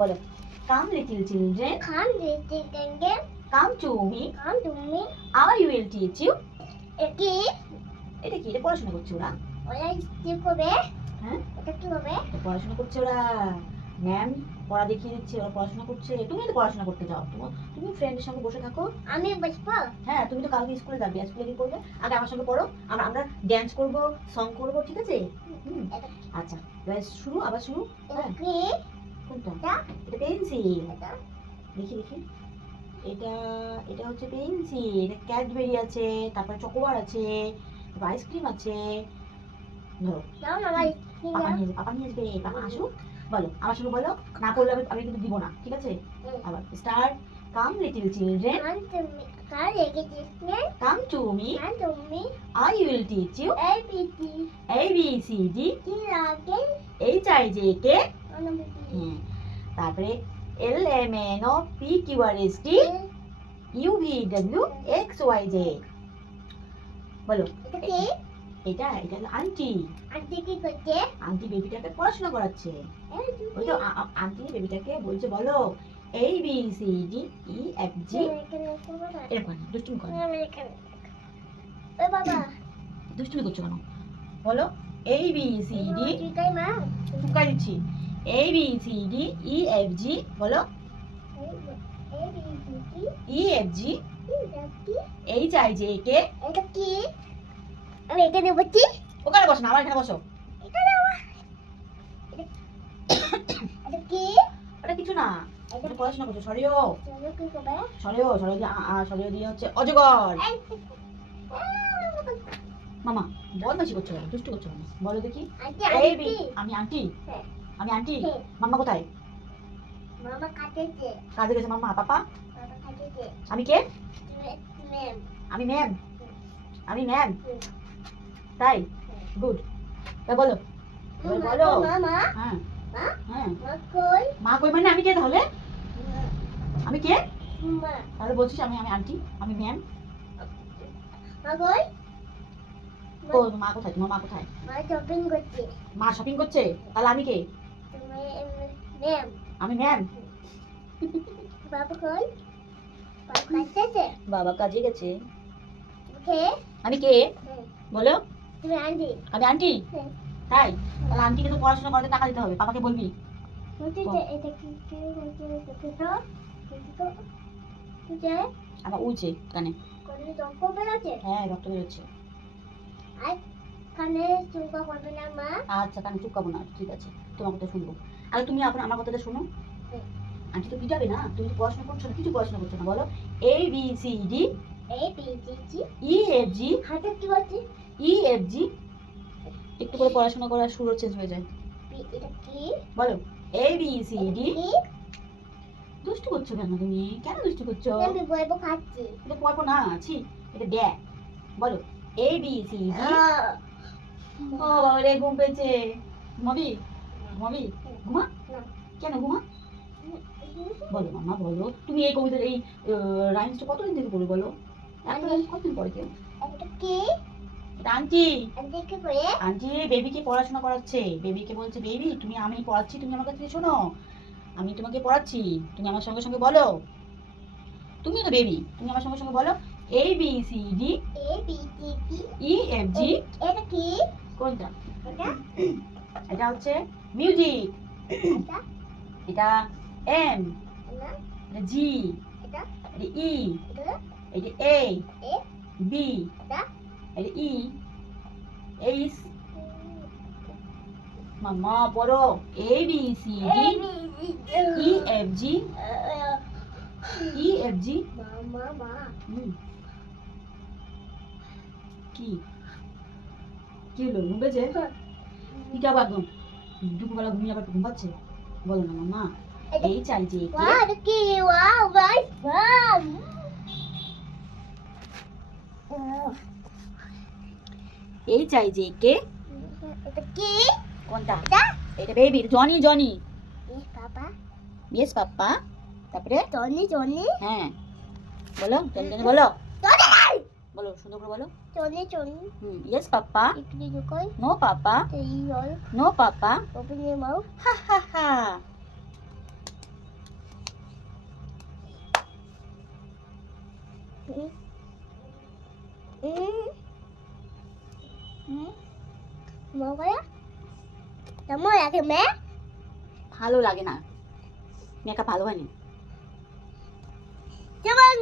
বলো come little children Come little children, come to me come to me. I will teach you. এটি এটা কি, এটা পড়াশোনা করছে ওরা? ওরা কি করবে? হ্যাঁ এটা কি হবে? পড়াশোনা করছে ওরা, ম্যাম পড়া দেখিয়ে দিচ্ছে, ওরা পড়াশোনা করছে। তুমি তো পড়াশোনা করতে যাও, তুমি ফ্রেন্ডের সঙ্গে বসে থাকো। আমি বসবো? হ্যাঁ তুমি তো কালকে স্কুলে যাবে, স্কুলে কি করবে? আগে আমার সঙ্গে পড়ো, আমরা ড্যান্স করব, সং করব, ঠিক আছে? আচ্ছা শুরু, আবার শুরু। এটা হ্যাঁ কি? কোনটা? এটা পেন্সিল। এটা দেখি দেখি, এটা এটা হচ্ছে পেন্সিল। এটা ক্যাডবেরি আছে, তারপরে চকোবার আছে, তারপর আইসক্রিম আছে। ধরো দাও না ভাই। পাপা নিয়ে আসবে, পাপা আসুক। বলো আমার সঙ্গে বলো, না পড়লে আমি কিন্তু দিব না, ঠিক আছে? আবার start. Come little children Come to me. Come little children, come to me come to me. I will teach you. A B C A B C D D again. H I J K. Ano ba? তারপরে L M N O P Q R S T U V W X Y Z. বলো এটা কি? এটা এটা হলো aunty. Aunty কি করছে? Aunty বেবিটাকে পড়াশোনা করাচ্ছে। ওই তো আন্টি বেবিটাকে বলছে বলো A B C D E F G. এরকম দুষ্টুমি করো, ওই বাবা দুষ্টুমি করছো কেন? বলো এ বি সি ডি। চিকাই মা। টুকাই দিচ্ছি। A B C D E F G. বলো A B C D E F G এটা কি? H I J K. এটা কি? আমি এখানে বসছি। ওখানে বসো না, আমার এখানে বসো। এটা না এটা কি? ওটা কিছু না, এটা পড়াশোনা করছো। সরিও চলো কি করবে? সরিও সরিও দিয়ে সরিও দিয়ে হচ্ছে অজগর। এই, মামা বদমাশি করছো কেন, দুষ্টু করছো কেন? বলো দেখি। আন্টি এই বি আন্টি আমি আন্টি। হ্যাঁ। আমি আন্টি। হ্যাঁ। মাম্মা কোথায়? মামা কাটেছে। কাজে গেছে মাম্মা। পাপা মামা কাটেছে। আমি কে? ম্যাম আমি ম্যাম। আমি ম্যাম, তাই? গুড। তা বলো এবার বলো। মামা হ্যাঁ মা হ্যাঁ। মা কই? মা কই মানে আমি কে তাহলে? আমি কে মা তাহলে? বলছিস আমি আমি আন্টি, আমি ম্যাম। মা কই? ও মা কোথায়? তোমার মা কোথায়? মা শপিং করছে। মা শপিং করছে, তাহলে আমি কে? তুমি ম্যাম। আমি ম্যাম। বাবা কই? বাবা কাটেছে। বাবা কাজে গেছে। কে? আমি কে বলো? তুমি আন্টি। আমি আন্টি, হ্যাঁ। তাই? তাহলে আন্টিকে তো পড়াশোনা করতে টাকা দিতে হবে, পাপাকে বলবি। বুঝতে এটা কি কি হচ্ছে তো তো বুঝে আমার উলছে কানে। কোন রক্ত বেরোচ্ছে। হ্যাঁ রক্ত বেরোচ্ছে। আর কানে চুলকা করবে না মা। আচ্ছা কানে চুপকাবো না, ঠিক আছে, তোমার কথা শুনবো। আরে তুমি এখন আমার কথাটা শোনো। হুম। আন্টি তো পিটাবে না, তুমি তো পড়াশোনা করছো না, কিছু পড়াশোনা করছো না। বলো A B C D A B C D E F G হাতে কি হচ্ছে? E F G. একটু করে পড়াশোনা করার সুরও চেঞ্জ হয়ে যায়। এটা কি? বলো এ বি সি ডি। কি? দুষ্টু করছো কেন তুমি? কেন দুষ্টু করছো? আমি বইবো খাচ্ছি। এটা পড়বো না, ছি, এটা দেখ। বলো এ বি সি ডি। ও বাবা রে ঘুম পেয়েছে। ঘুমাবি? ঘুমাবি? ঘুমা। না। কেন ঘুমা? বলো মামা বলো, তুমি এই কবিতার এই রাইমসটা কতদিন থেকে পড়ো বলো? একটা রাইমস কতদিন পড়ে কেউ? এটা কি? এটা আন্টি। আন্টি কি করে? আন্টি বেবিকে পড়াশোনা করাচ্ছে। বেবিকে বলছে বেবি তুমি, আমি পড়াচ্ছি, তুমি আমার কাছে শোনো। আমি তোমাকে পড়াচ্ছি, তুমি আমার সঙ্গে সঙ্গে বলো। তুমি তো বেবি, তুমি আমার সঙ্গে সঙ্গে বলো A B C D A B C D E F G. এটা কি? কোনটা? এটা এটা হচ্ছে মিউজিক। এটা এটা এম, না এটা জি, এটা এটা ই, এটা এটা এ এ বি, এটা এটা ই এইচ। মাম্মা পড়ো A B C D E F G E F G. মা মা কি কি হলো? ঘুম পেয়েছে? পিটাবো একদম। দুপুরবেলা ঘুমিয়ে আবার ঘুম পাচ্ছে। বলো না মাম্মা এই চাই যে কে। ওয়াও এটা কি? ওয়াও ভাই ওয়াও এই চাই যে কে। এটা কি? কোনটা? এটা এটা বেবি জনি জনি। এ বাবা ইয়েস পাপ্পা। তারপরে টনি টনি হ্যাঁ বলো জনি জনি বলো। টনি বলো সুন্দর করে বলো। Tony Tony yes papa. ইকলি জুকই নো পাপা। এই রল no papa. Open your mouth ha ha ha. কেমন লাগে মেয়ে? ভালো লাগে না, মেকআপ ভালো হয়নি। যেমন